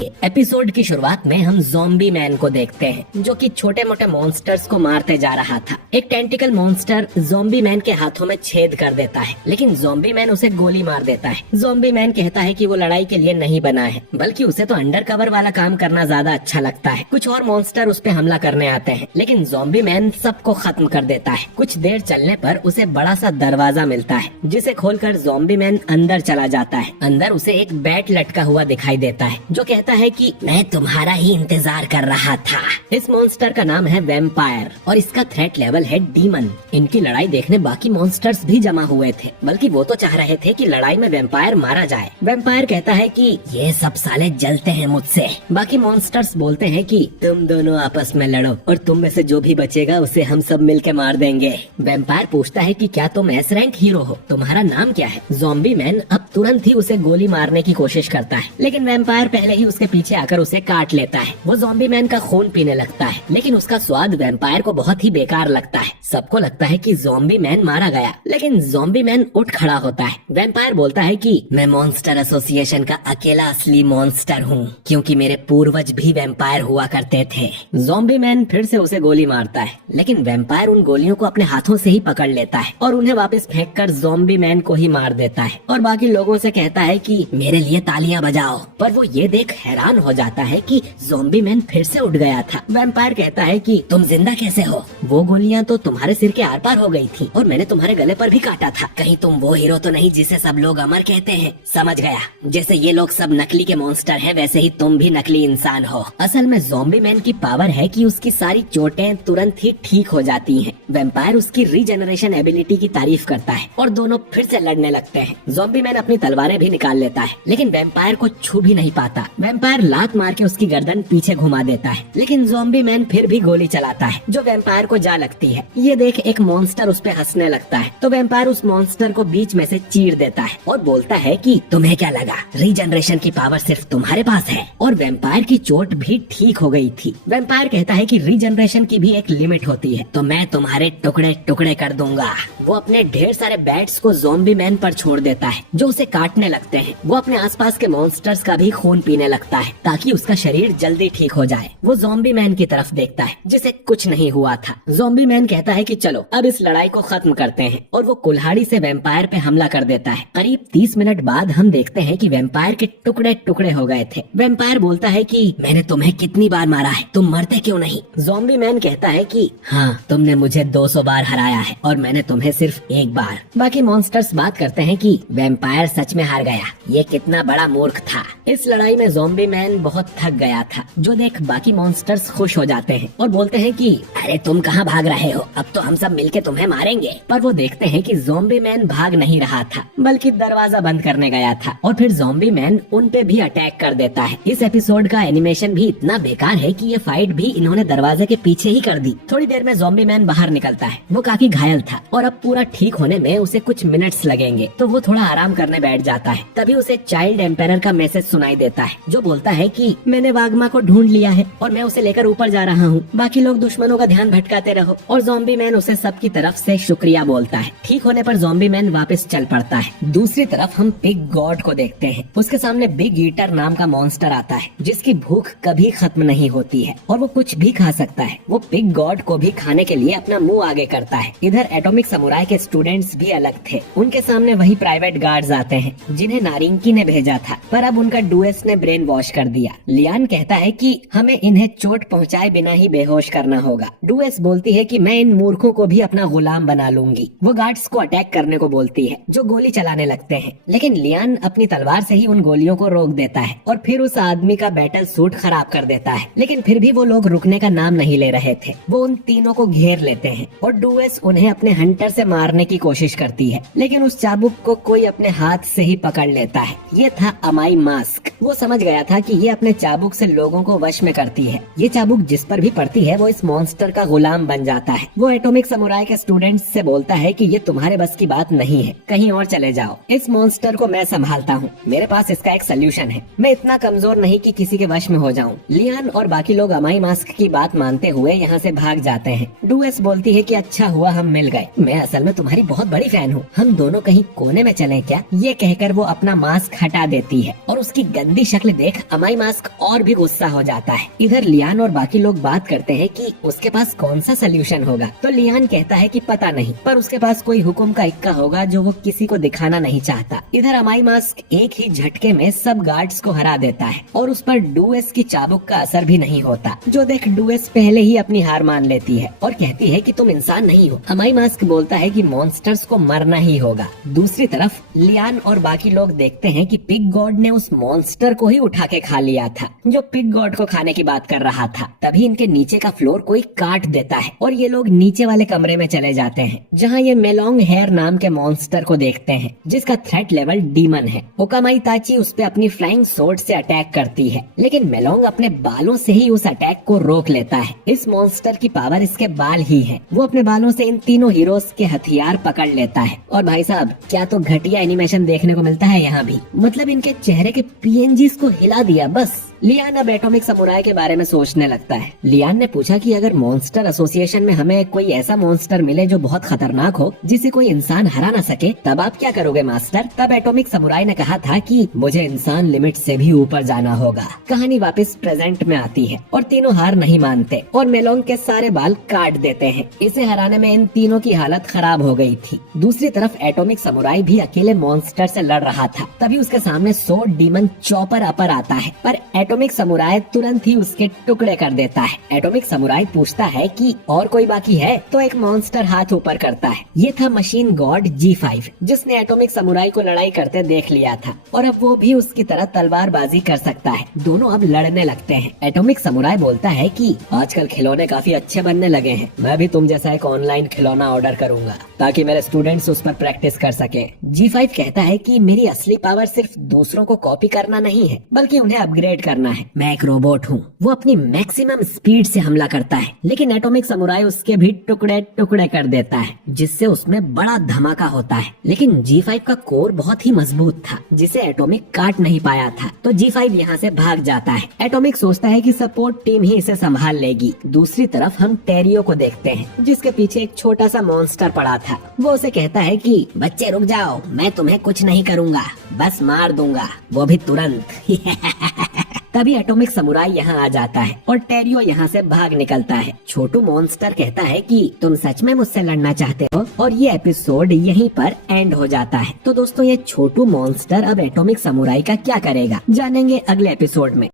Episode की शुरुआत में हम ज़ॉम्बी मैन को देखते हैं जो कि छोटे मोटे मॉन्स्टर्स को मारते जा रहा था। एक टेंटिकल मॉन्स्टर ज़ॉम्बी मैन के हाथों में छेद कर देता है, लेकिन ज़ॉम्बी मैन उसे गोली मार देता है। ज़ॉम्बी मैन कहता है कि वो लड़ाई के लिए नहीं बना है, बल्कि उसे तो अंडरकवर वाला काम करना ज्यादा अच्छा लगता है। कुछ और मॉन्स्टर उस पे हमला करने आते हैं, लेकिन ज़ॉम्बी मैन सबको खत्म कर देता है। कुछ देर चलने पर उसे बड़ा सा दरवाजा मिलता है, जिसे खोलकर ज़ॉम्बी मैन अंदर चला जाता है। अंदर उसे एक बैट लटका हुआ दिखाई देता है जो कहता है कि मैं तुम्हारा ही इंतजार कर रहा था। इस मॉन्स्टर का नाम है वैम्पायर और इसका थ्रेट लेवल है डीमन। इनकी लड़ाई देखने बाकी मॉन्स्टर्स भी जमा हुए थे, बल्कि वो तो चाह रहे थे कि लड़ाई में वैम्पायर मारा जाए। वैम्पायर कहता है कि ये सब साले जलते हैं मुझसे। बाकी मॉन्स्टर्स बोलते हैं कि तुम दोनों आपस में लड़ो और तुम में से जो भी बचेगा उसे हम सब मिलकर मार देंगे। वैम्पायर पूछता है कि क्या तुम एस रैंक हीरो हो, तुम्हारा नाम क्या है? ज़ॉम्बी मैन अब तुरंत ही उसे गोली मारने की कोशिश करता है, लेकिन वैम्पायर पहले ही उसके पीछे आकर उसे काट लेता है। वो ज़ॉम्बी मैन का खून पीने लगता है, लेकिन उसका स्वाद वैम्पायर को बहुत ही बेकार लगता है। सबको लगता है कि ज़ॉम्बी मैन मारा गया, लेकिन ज़ॉम्बी मैन उठ खड़ा होता है। वैम्पायर बोलता है कि मैं मॉन्स्टर एसोसिएशन का अकेला असली मॉन्स्टर हूँ, क्योंकि मेरे पूर्वज भी वैम्पायर हुआ करते थे। ज़ॉम्बी मैन फिर से उसे गोली मारता है, लेकिन वैम्पायर उन गोलियों को अपने हाथों से ही पकड़ लेता है और उन्हें वापस फेंक कर ज़ॉम्बी मैन को ही मार देता है और बाकी लोगों से कहता है कि मेरे लिए तालियां बजाओ। पर वो ये देख हैरान हो जाता है कि ज़ॉम्बी मैन फिर से उठ गया था। वैम्पायर कहता है कि तुम जिंदा कैसे हो? वो गोलियां तो तुम्हारे सिर के आर पार हो गई थी और मैंने तुम्हारे गले पर भी काटा था। कहीं तुम वो हीरो तो नहीं जिसे सब लोग अमर कहते हैं? समझ गया, जैसे ये लोग सब नकली के मॉन्स्टर हैं, वैसे ही तुम भी नकली इंसान हो। असल में ज़ॉम्बी मैन की पावर है कि उसकी सारी चोटें तुरंत ही ठीक हो जाती हैं। वैम्पायर उसकी रीजनरेशन एबिलिटी की तारीफ करता है और दोनों फिर से लड़ने लगते हैं। ज़ॉम्बी मैन अपनी तलवारें भी निकाल लेता है, लेकिन वैम्पायर को छू भी नहीं पाता। वैम्पायर लात मार के उसकी गर्दन पीछे घुमा देता है, लेकिन ज़ॉम्बी मैन फिर भी गोली चलाता है जो वैम्पायर को जा लगती है। ये देख एक मॉन्स्टर उस पे हंसने लगता है, तो वैम्पायर उस मॉन्स्टर को बीच में से चीर देता है और बोलता है कि तुम्हें क्या लगा रीजनरेशन की पावर सिर्फ तुम्हारे पास है? और वैम्पायर की चोट भी ठीक हो गई थी। वैम्पायर कहता है कि रीजनरेशन की भी एक लिमिट होती है, तो मैं तुम्हारे टुकड़े टुकड़े कर दूंगा। वो अपने ढेर सारे बैट्स को ज़ॉम्बी मैन पर छोड़ देता है जो उसे काटने लगते हैं। वो अपने आसपास के मॉन्स्टर्स का भी खून पीने लगता है ताकि उसका शरीर जल्दी ठीक हो जाए। वो ज़ॉम्बी मैन की तरफ देखता है जिसे कुछ नहीं हुआ था। ज़ॉम्बी मैन कहता है कि चलो अब इस लड़ाई को खत्म करते हैं और वो कुल्हाड़ी से वैम्पायर पे हमला कर देता है। करीब 30 मिनट बाद हम देखते हैं कि वैम्पायर के टुकड़े टुकड़े हो गए थे। वैम्पायर बोलता है कि मैंने तुम्हें कितनी बार मारा है, तुम मरते क्यों नहीं? ज़ॉम्बी मैन कहता है कि हाँ, तुमने मुझे 200 बार हराया है और मैंने तुम्हें सिर्फ एक बार। बाकी मॉन्स्टर्स बात करते हैं कि वैम्पायर सच में हार गया, ये कितना बड़ा मूर्ख था। इस लड़ाई में ज़ॉम्बी मैन बहुत थक गया था, जो देख बाकी मॉन्स्टर्स खुश हो जाते हैं और बोलते हैं कि अरे तुम कहाँ भाग रहे हो, अब तो हम सब मिलके तुम्हें मारेंगे। पर वो देखते हैं कि ज़ॉम्बी मैन भाग नहीं रहा था, बल्कि दरवाजा बंद करने गया था और फिर ज़ॉम्बी मैन उन पे भी अटैक कर देता है। इस एपिसोड का एनिमेशन भी इतना बेकार है कि ये फाइट भी इन्होंने दरवाजे के पीछे ही कर दी। थोड़ी देर में ज़ॉम्बी मैन बाहर निकलता है। वो काफी घायल था और अब पूरा ठीक होने में उसे कुछ मिनट्स लगेंगे, तो वो थोड़ा आराम करने बैठ जाता है। तभी उसे चाइल्ड एम्पायर का मैसेज सुनाई देता है जो बोलता है कि मैंने वागमा को ढूंढ लिया है और मैं उसे लेकर ऊपर जा रहा हूँ, बाकी लोग दुश्मनों का ध्यान भटकाते रहो। और ज़ॉम्बी मैन उसे सबकी तरफ से शुक्रिया बोलता है। ठीक होने पर ज़ॉम्बी मैन वापस चल पड़ता है। दूसरी तरफ हम बिग गॉड को देखते हैं। उसके सामने बिग ईटर नाम का मॉन्स्टर आता है जिसकी भूख कभी खत्म नहीं होती है और वो कुछ भी खा सकता है। वो बिग गॉड को भी खाने के लिए अपना मुंह आगे करता है। इधर एटॉमिक समुराई के स्टूडेंट्स भी अलग थे। उनके सामने वही प्राइवेट गार्ड्स आते हैं जिन्हें नारिंकी ने भेजा था, पर अब उनका डुएस ने ब्रेन वॉश कर दिया। लियान कहता है कि हमें इन्हें चोट पहुंचाए बिना ही बेहोश करना होगा। डुएस बोलती है कि मैं इन मूर्खों को भी अपना गुलाम बना लूंगी। वो गार्ड्स को अटैक करने को बोलती है जो गोली चलाने लगते हैं, लेकिन लियान अपनी तलवार से ही उन गोलियों को रोक देता है और फिर उस आदमी का बैटल सूट खराब कर देता है। लेकिन फिर भी वो लोग रुकने का नाम नहीं ले रहे थे। वो उन तीनों को घेर लेते हैं और डुएस उन्हें अपने हंटर से मारने की कोशिश करती है, लेकिन उस चाबुक को कोई अपने हाथ से ही पकड़ लेता है। ये था अमाई मास्क। वो समझ गया था कि ये अपने चाबुक से लोगों को वश में करती है। ये चाबुक जिस पर भी पड़ती है वो इस मॉन्स्टर का गुलाम बन जाता है। वो एटॉमिक समुराई के स्टूडेंट्स से बोलता है कि ये तुम्हारे बस की बात नहीं है, कहीं और चले जाओ। इस मॉन्स्टर को मैं संभालता हूँ, मेरे पास इसका एक सोल्यूशन है। मैं इतना कमजोर नहीं कि किसी के वश में हो जाऊँ। लियान और बाकी लोग अमाई मास्क की बात मानते हुए यहाँ से भाग जाते हैं। डुएस बोलती बोलती है कि अच्छा हुआ हम मिल गए, मैं असल में तुम्हारी बहुत बड़ी फैन हूँ, हम दोनों कहीं कोने में चलें क्या। ये कहकर वो अपना मास्क हटा देती है और उसकी गंदी शक्ल देख अमाई मास्क और भी गुस्सा हो जाता है। इधर लियान और बाकी लोग बात करते हैं कि उसके पास कौन सा सोल्यूशन होगा। तो लियान कहता है कि पता नहीं, पर उसके पास कोई हुक्म का इक्का होगा जो वो किसी को दिखाना नहीं चाहता। इधर अमाई मास्क एक ही झटके में सब गार्ड्स को हरा देता है और उस पर डूएस की चाबुक का असर भी नहीं होता, जो देख डूएस पहले ही अपनी हार मान लेती है और कहती है कि तुम इंसान नहीं हो। अमाई मास्क बोलता है कि मॉन्स्टर्स को मरना ही होगा। दूसरी तरफ लियान और बाकी लोग देखते हैं कि पिग गॉड ने उस मॉन्स्टर को ही उठा के खा लिया था जो पिग गॉड को खाने की बात कर रहा था। तभी इनके नीचे का फ्लोर कोई काट देता है और ये लोग नीचे वाले कमरे में चले जाते हैं, जहाँ ये मेलोंग हेयर नाम के मॉन्स्टर को देखते हैं जिसका थ्रेट लेवल डीमन है। ओकामाई ताची उस पे अपनी फ्लाइंग सोर्ड से अटैक करती है, लेकिन मेलोंग अपने बालों से ही उस अटैक को रोक लेता है। इस मॉन्स्टर की पावर इसके बाल ही है। वो अपने बालों से इन तीनों हीरोज के हथियार पकड़ लेता है और भाई साहब क्या तो घटिया एनिमेशन देखने को मिलता है यहाँ भी, मतलब इनके चेहरे के पीएनजीज को हिला दिया बस। लियान अब एटॉमिक समुराई के बारे में सोचने लगता है। लियान ने पूछा कि अगर मॉन्स्टर एसोसिएशन में हमें कोई ऐसा मॉन्स्टर मिले जो बहुत खतरनाक हो, जिसे कोई इंसान हरा ना सके, तब आप क्या करोगे मास्टर। तब एटॉमिक समुराई ने कहा था कि मुझे इंसान लिमिट से भी ऊपर जाना होगा। कहानी वापस प्रेजेंट में आती है और तीनों हार नहीं मानते और मेलोंग के सारे बाल काट देते हैं। इसे हराने में इन तीनों की हालत खराब हो गई थी। दूसरी तरफ एटॉमिक समुराई भी अकेले मॉन्स्टर से लड़ रहा था। तभी उसके सामने सोर्ड डीमन चॉपर अपर आता है, पर एटॉमिक समुराई तुरंत ही उसके टुकड़े कर देता है। एटॉमिक समुराई पूछता है कि और कोई बाकी है, तो एक मॉन्स्टर हाथ ऊपर करता है। ये था मशीन गॉड G5, जिसने एटॉमिक समुराई को लड़ाई करते देख लिया था और अब वो भी उसकी तरह तलवारबाजी कर सकता है। दोनों अब लड़ने लगते हैं। एटॉमिक समुराई बोलता है कि आजकल खिलौने काफी अच्छे बनने लगे हैं, मैं भी तुम जैसा एक ऑनलाइन खिलौना ऑर्डर करूंगा ताकि मेरे स्टूडेंट्स उस पर प्रैक्टिस कर सके। G5 कहता है कि मेरी असली पावर सिर्फ दूसरों को कॉपी करना नहीं है, बल्कि उन्हें अपग्रेड करना है। मैं एक रोबोट हूँ। वो अपनी मैक्सिमम स्पीड से हमला करता है, लेकिन एटॉमिक समुराई उसके भी टुकड़े टुकड़े कर देता है, जिससे उसमें बड़ा धमाका होता है। लेकिन G5 का कोर बहुत ही मजबूत था, जिसे एटॉमिक काट नहीं पाया था, तो G5 यहाँ से भाग जाता है। एटॉमिक सोचता है कि सपोर्ट टीम ही इसे संभाल लेगी। दूसरी तरफ हम टेरियो को देखते हैं, जिसके पीछे एक छोटा सा मॉन्स्टर पड़ा था। वो उसे कहता है कि बच्चे रुक जाओ, मैं तुम्हें कुछ नहीं करूँगा, बस मार दूंगा, वो भी तुरंत। तभी एटॉमिक समुराई यहाँ आ जाता है और टेरियो यहाँ से भाग निकलता है। छोटू मॉन्स्टर कहता है कि तुम सच में मुझसे लड़ना चाहते हो, और ये एपिसोड यहीं पर एंड हो जाता है। तो दोस्तों ये छोटू मॉन्स्टर अब एटॉमिक समुराई का क्या करेगा, जानेंगे अगले एपिसोड में।